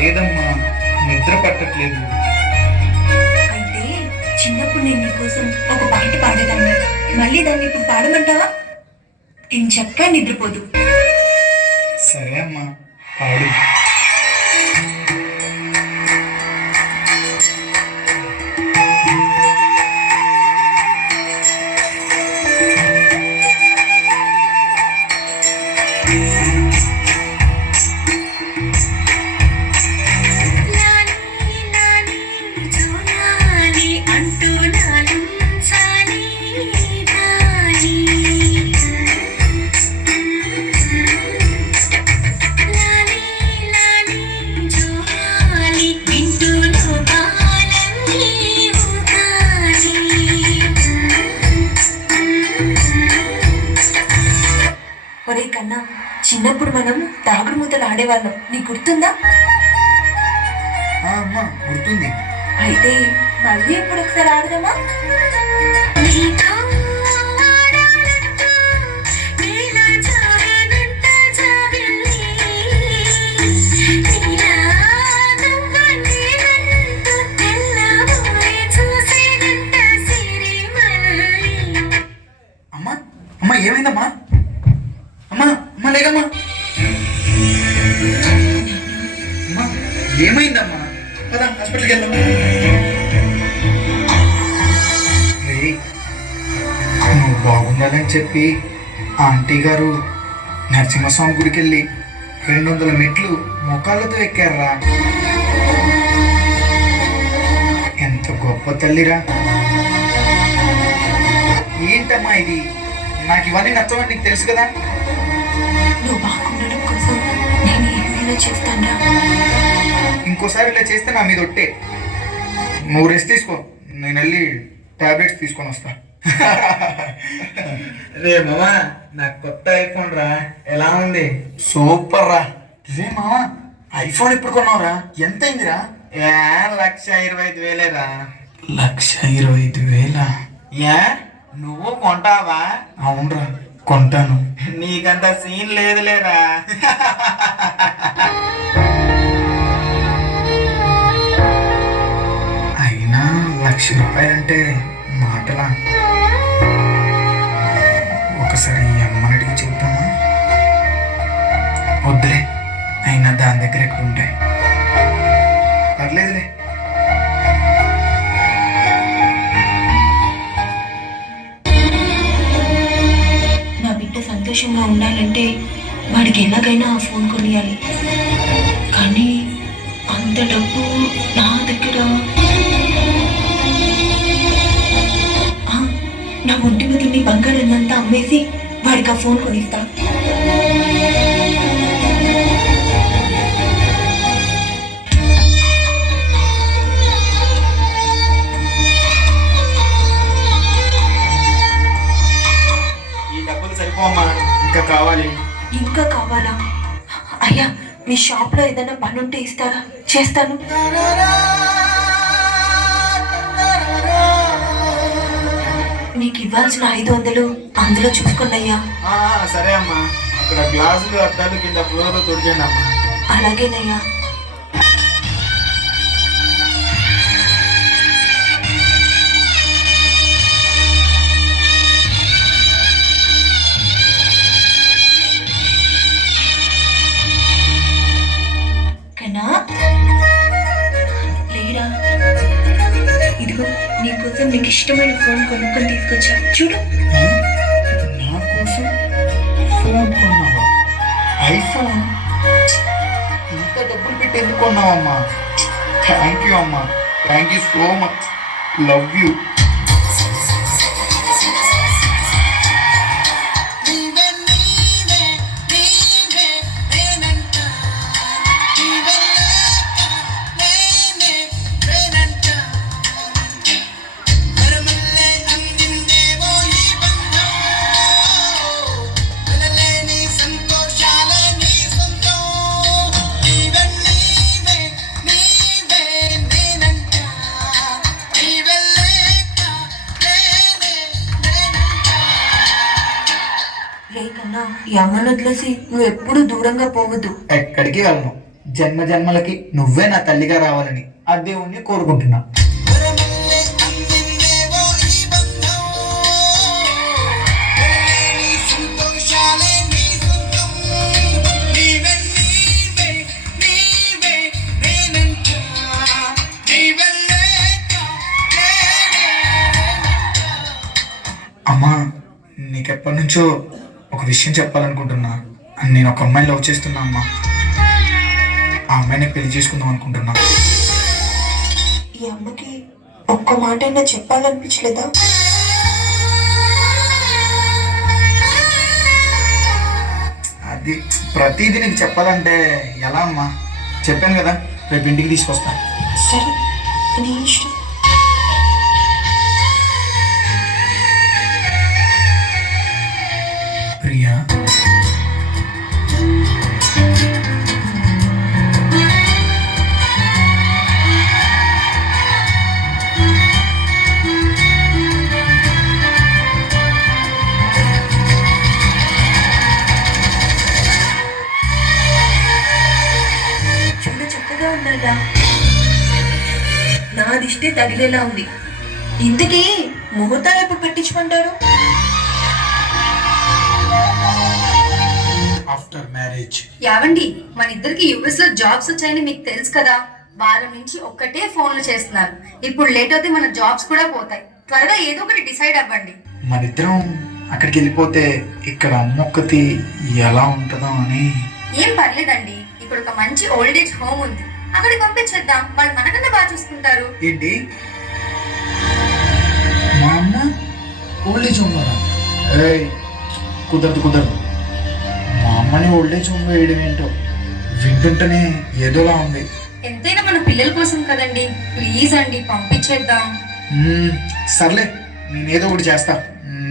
లేదమ్మా, నిద్ర పట్టట్లేదు. అయితే చిన్నప్పుడు నేను నీకోసం ఒక పాట పాడేదాన్ని, మళ్ళీ దాన్ని ఇప్పుడు పాడమంటావా? ఇంచక్కా నిద్రపోదు. సరే అమ్మా, పాడు. ఒరే కన్నా, చిన్నప్పుడు మనం తాగుడు మూతలు ఆడేవాళ్ళం, నీకు గుర్తుందా? అమ్మా గుర్తుంది. అయితే మళ్ళీ ఇప్పుడు ఒకసారి ఆడదామా? అమ్మా అమ్మా ఏమైందమ్మా? అమ్మా అమ్మా లేదమ్మా. అమ్మా ఏమైందమ్మా? పద హాస్పిటల్కి వెళ్దాం. నువ్వు బాగుండాలని చెప్పి ఆంటీ గారు నరసింహస్వామి గుడికి వెళ్ళి 200 మెట్లు మొక్కలతో ఎక్కారా. ఎంత గొప్ప తల్లిరా. ఏంటమ్మా ఇది? నాకు ఇవన్నీ నచ్చవని నీకు తెలుసు కదా. నువ్వు బాగుండడం కోసం నేను ఏమైనా చేస్తాను. ఇంకోసారి ఇలా చేస్తే నా మీద ఒట్టే. నువ్వు రెస్ట్ తీసుకో, నేను వెళ్ళి టాబ్లెట్స్ తీసుకొని వస్తా. రే మామా, నాకు కొత్త ఐఫోన్ రా, ఎలా ఉంది? సూపర్ రా. రే మామా, ఐఫోన్ ఎప్పుడు కొన్నావురా? ఎంత అయిందిరా? 1,25,000 రా. 1,25,000? ఏ నువ్వు కొంటావా? అవునరా, కొంటాను. నీకంత సీన్ లేదులేరా. అయినా 1,00,000 రూపాయలంటే మాటలా? ఒకసారి ఈ అమ్మని అడిగి చెప్తామా? వద్దులే, అయినా దాని దగ్గర ఎక్కడ ఉంటాయి. పర్లేదులే. నా బిడ్డ సంతోషంగా ఉండాలంటే వాడికి ఎలాగైనా ఆ ఫోన్ కొనియాలి. కానీ అంత డబ్బు నా దగ్గర. నా ఒంటి మీద నీ బంగారాన్నంతా అమ్మేసి వాడికి ఆ ఫోన్ కొనిస్తా. ఈ డబ్బులు సరిపోమ్మా, ఇంకా కావాలి. ఇంకా కావాలా? అయ్యా, మీ షాప్లో ఏదైనా పని ఉంటే ఇస్తారా? చేస్తాను. మీకు ఇవ్వాల్సిన 500 అందులో చూసుకోండి అయ్యా. సరే అమ్మా, అక్కడ గ్లాసులు అద్దాలు కింద ఫ్లోర్లో తుడిచండి అమ్మా. అలాగేనయ్యా. కన్నా లేరా? ఇదిగో నీకోసం నీకు ఇష్టమైన ఫోన్ కొనుక్కొని తీసుకొచ్చా, చూడు. నా కోసం ఫోన్ కొన్నావా? ఐఫోన్? ఇంత డబ్బులు పెట్టి ఎందుకు కొన్నావమ్మా? థ్యాంక్ యూ అమ్మా, thank you so much. Love you. లేకన్నా ఈ అమ్మను వదిలేసి నువ్వు ఎప్పుడు దూరంగా పోవద్దు. ఎక్కడికి వెళ్ళను, జన్మ జన్మలకి నువ్వే నా తల్లిగా రావాలని ఆ దేవుణ్ణి కోరుకుంటున్నా. అమ్మా, నీకెప్పటి నుంచో ఒక విషయం చెప్పాలనుకుంటున్నా. నేను ఒక అమ్మాయిని లవ్ చేస్తున్నా అమ్మా. ఆ అమ్మాయిని పెళ్లి చేసుకుందాం అనుకుంటున్నా. ఈ అమ్మకి ఒక్క మాట అయినా చెప్పాలనిపించలేదా? అది ప్రతిదీ నీకు చెప్పాలంటే ఎలా అమ్మా? చెప్పాను కదా, రేపు ఇంటికి తీసుకొస్తా. సరే, నీ ఇష్టం. ప్రియా, చాలా చక్కగా ఉన్నారా? నా దిష్టి తగిలేలా ఉంది. ఇంతకీ ముహూర్తాలు ఎప్పుడు పెట్టించుకుంటారు? After marriage. యావండి, మన ఇద్దరికి యుఎస్ లో జాబ్స్ వచ్చాయని మీకు తెలుసు కదా. వారం నుంచి ఒక్కటే ఫోన్లు చేస్తున్నారు. ఇప్పుడు లేట్ అవుతే మన జాబ్స్ కూడా పోతాయి. త్వరగా ఏదో ఒకటి డిసైడ్ అవ్వండి. మన ఇద్దరం అక్కడికి వెళ్ళిపోతే ఇక్కడ అమ్మొక్కతి ఎలా ఉంటుందో అని. ఏం పర్లేదండి, ఇక్కడ ఒక మంచి ఓల్డ్ ఏజ్ హోమ్ ఉంది, అక్కడికి పంపించేద్దాం. వాళ్ళు మనకన్నా బాగా చూసుకుంటారు. ఏంటి, మా అమ్మ ఓల్డేజ్ హోమ్? కుదరదు కుదరదు. మా అమ్మని ఓల్డేజ్ హోమ్ వేయడం ఏంటో వింటుంటేనే ఏదోలా ఉంది. ఎంతైనా మన పిల్లల కోసం కదండి. ప్లీజ్ అండి, పంపించేద్దాం. సర్లే, నేను ఏదో ఒకటి చేస్తా.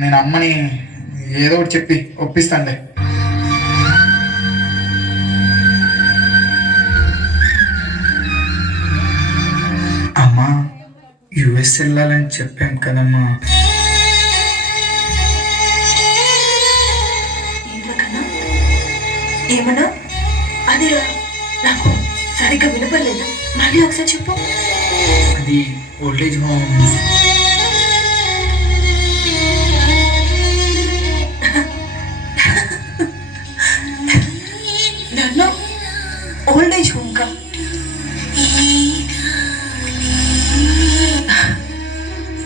నేను అమ్మని ఏదో ఒకటి చెప్పి ఒప్పిస్తానులే. అమ్మా, యుఎస్ వెళ్ళాలని చెప్పాం కదమ్మా. ఏంటన్నా ఏమన్నా? అది నాకు సరిగ్గా వినపడలేదు. మళ్ళీ ఒకసారి చెప్పు. అది ఓల్డేజ్ హోమ్. నన్ను ఓల్డ్ ఏజ్ హోమ్ కా?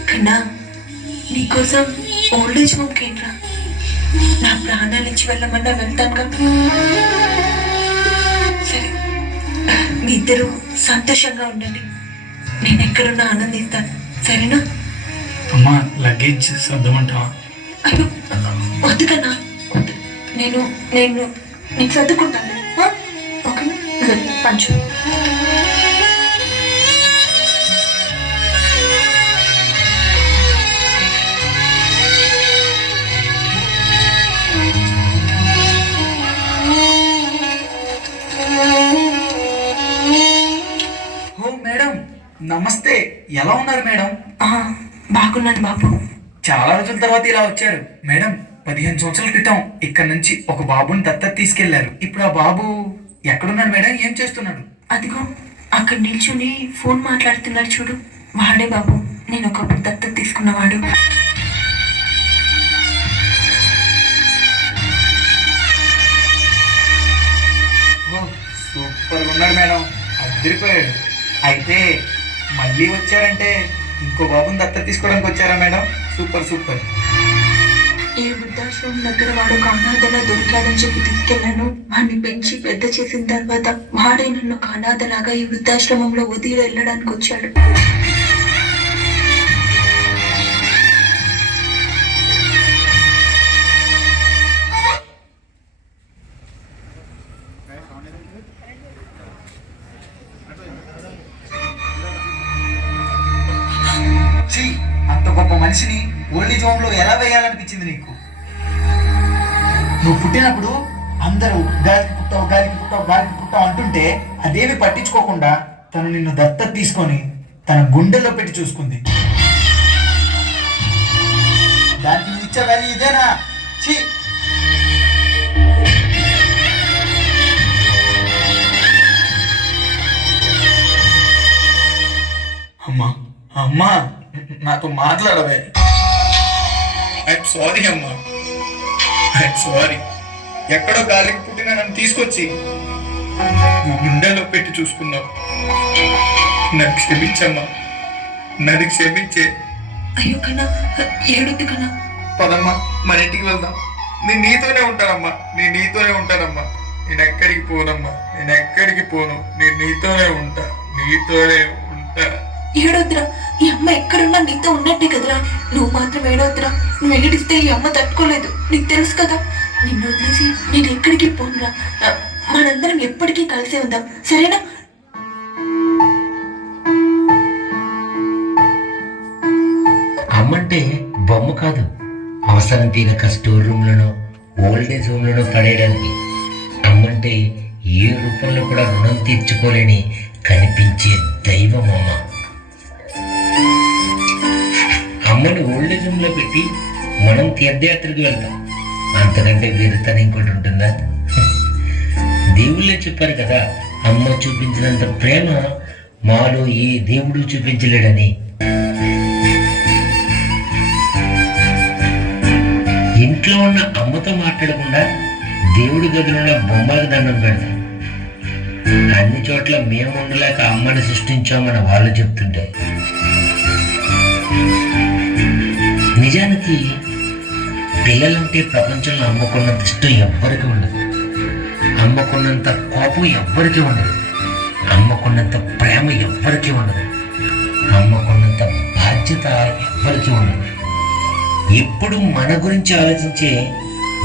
కన్నా, నీకోసం ఓల్డ్ ఏజ్ హోమ్ కేంద్రా నా ప్రాణాలు ఇచ్చి వెళ్ళమన్నా వెళ్తాను కదా. సరే, మీ ఇద్దరు సంతోషంగా ఉండండి. నేను ఎక్కడున్నా ఆనందిస్తాను, సరేనా? అమ్మా, లగేజ్ సర్దమంటావా? అయ్యో, వద్దు కన్నా, వద్దు. నేను నేను నీకు సర్దుకుంటాను. ఓకేనా? పంచు. ఓ మేడం, నమస్తే. ఎలా ఉన్నారు మేడం? బాగున్నాను బాబు. చాలా రోజుల తర్వాత ఇలా వచ్చారు మేడం. 15 సంవత్సరాల క్రితం ఇక్కడ నుంచి ఒక బాబుని దత్తత తీసుకెళ్లారు. ఇప్పుడు ఆ బాబు ఎక్కడున్నాడు మేడం? ఏం చేస్తున్నాడు? అదిగో అక్కడ నిల్చుని ఫోన్ మాట్లాడుతున్నాడు చూడు, వాడే బాబు. నేను ఒకప్పుడు దత్తత తీసుకున్నవాడు. సూపర్గా ఉన్నాడు మేడం, అదిరిపోయాడు. అయితే మళ్ళీ వచ్చారంటే ఇంకో బాబుని దత్తత తీసుకోవడానికి వచ్చారా మేడం? Super super. ఏ వృద్ధాశ్రమం దగ్గర వాడు ఒక అనాథలా దొరికాడని చెప్పి తీసుకెళ్లాను. వాడిని పెంచి పెద్ద చేసిన తర్వాత వాడే నన్ను ఒక అనాథలాగా ఈ వృద్ధాశ్రమంలో వదిలి వెళ్ళడానికి వచ్చాడు. అంత గొప్ప మనిషిని ఓల్డేజ్ హోమ్ లో ఎలా వేయాలనిపించింది నీకు? నువ్వు పుట్టినప్పుడు అందరూ గాలికి పుట్టావు గాలికి పుట్టావు గాలికి పుట్టావు అంటుంటే అదేమి పట్టించుకోకుండా తను నిన్ను దత్తత తీసుకొని తన గుండెల్లో పెట్టి చూసుకుంది. దానికి నువ్వు ఇచ్చే వాల్యూ ఇదేనా? ఛీ! అమ్మా అమ్మా నాతో మాట్లాడవే. ఐఎమ్ సారీ అమ్మా, ఐఎమ్ సారీ. ఎక్కడో గాలికి పుట్టిన నన్ను తీసుకొచ్చి గుండెలో పెట్టి చూసుకున్నావు. నన్ను క్షమించమ్మా, నన్ను క్షమించే. అయ్యో కన్నా, ఏడుద్దు కన్నా. పదమ్మా మన ఇంటికి వెళ్దాం. నేను నీతోనే ఉంటానమ్మా, నేను నీతోనే ఉంటానమ్మా. నేను ఎక్కడికి పోనమ్మా, నేను ఎక్కడికి పోను. నేను నీతోనే ఉంటా, నీతోనే ఉంటా. ఏడొద్దురా, ఈ అమ్మ ఎక్కడున్నా నీతో ఉన్నట్టే కదరా. నువ్వు మాత్రం ఏడొద్దురా. నువ్వు ఏడిస్తే ఈ అమ్మ తట్టుకోలేదు, నీకు తెలుసు కదా. నిన్ను వదిలేసి నేను ఎక్కడికి పోనురా. మనందరం ఎప్పటికీ కలిసే ఉందాం, సరేనా? అమ్మంటే బొమ్మ కాదు, అవసరం తీరక స్టోర్ రూమ్లోనో ఓల్డేజ్ హోమ్లోనో పడేయడానికి. అమ్మంటే ఏ రూపంలో కూడా రుణం తీర్చుకోలేని కనిపించే దైవం అమ్మ. అమ్మని ఓల్డేజ్ హోమ్లో పెట్టి మనం తీర్థయాత్రకు వెళ్తాం, అంతకంటే వీరతనం ఇంకోటి ఉంటుందా? దేవుళ్ళే చెప్పారు కదా, అమ్మ చూపించినంత ప్రేమ మాలో ఏ దేవుడు చూపించలేడని. ఇంట్లో ఉన్న అమ్మతో మాట్లాడకుండా దేవుడి గదిలో ఉన్న బొమ్మలకు దండం పెడతాం. అన్ని చోట్ల మేము ఉండలేక అమ్మని సృష్టించామని వాళ్ళు చెప్తుంటే, నిజానికి పిల్లలంటే ప్రపంచంలో అమ్మకున్నంత ఇష్టం ఎవ్వరికి ఉండదు, అమ్మకున్నంత కోపం ఎవ్వరికి ఉండదు, అమ్మకున్నంత ప్రేమ ఎవ్వరికి ఉండదు, అమ్మకున్నంత బాధ్యత ఎవ్వరికి ఉండదు. ఎప్పుడు మన గురించి ఆలోచించే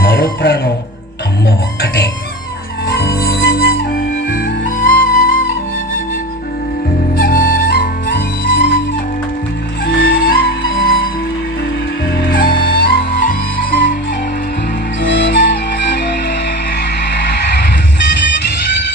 మరో ప్రాణం అమ్మ ఒక్కటే.